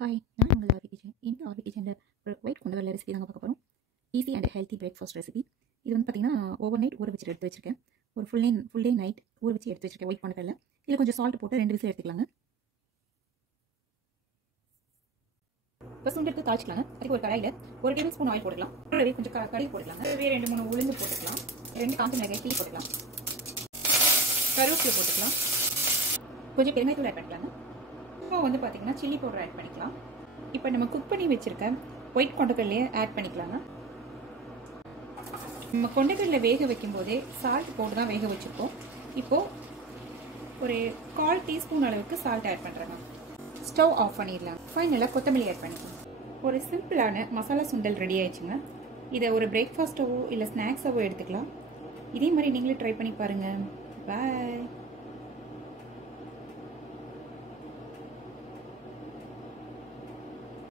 Hi, நான் உங்கள் RV kitchen. இந்த ஆர்வி கிச்சனில் ஒரு ஒயிட் கொண்டக்கடலை ரெசிபி தாங்க பார்க்க போகிறோம். Easy and healthy breakfast recipe. இது வந்து பார்த்தீங்கன்னா ஓவர் நைட் ஊற வச்சுட்டு எடுத்து வச்சிருக்கேன். ஒரு ஃபுல் டே நைட் ஊற வச்சு எடுத்து வச்சிருக்கேன் ஒயிட் கொண்டக்கடலை. இதில் கொஞ்சம் சால்ட் போட்டு 2 விசில் எடுத்துக்கலாங்க. இப்போ சுண்டெடுத்து தாளிச்சிக்கலாங்க. அதுக்கு ஒரு கடாயில் 1 டேபிள் ஸ்பூன் ஆயில் போட்டுக்கலாம். கொஞ்சம் கடுகு போட்டுக்கலாங்க. 2-3 உளுந்து போட்டுக்கலாம். 2 காஞ்ச மிளகாய் கிள்ளி போட்டுக்கலாம். கருவேப்பிலை போட்டுக்கலாம். கொஞ்சம் பெருங்காயத்தூள் ஆட் பண்ணிக்கலாங்க. இப்போ வந்து பார்த்தீங்கன்னா சில்லி பவுடர் ஆட் பண்ணிக்கலாம். இப்போ நம்ம குக் பண்ணி வச்சிருக்க ஒயிட் கொண்டக்கடலையை ஆட் பண்ணிக்கலாங்க. நம்ம கொண்டக்கடலை வேக வைக்கும் போதே சால்ட் போட்டு தான் வேக வச்சுருக்கோம். இப்போது ஒரு 1/4 டீஸ்பூன் அளவுக்கு சால்ட் ஆட் பண்ணுறேங்க. ஸ்டவ் ஆஃப் பண்ணிடலாம். ஃபைனலாக கொத்தமல்லி ஆட் பண்ணிக்கலாம். ஒரு சிம்பிளான மசாலா சுண்டல் ரெடி ஆயிடுச்சுங்க. இதை ஒரு பிரேக்ஃபாஸ்ட்டாவோ இல்லை ஸ்நாக்ஸாவோ எடுத்துக்கலாம். இதே மாதிரி நீங்களே ட்ரை பண்ணி பாருங்கள். பாய்.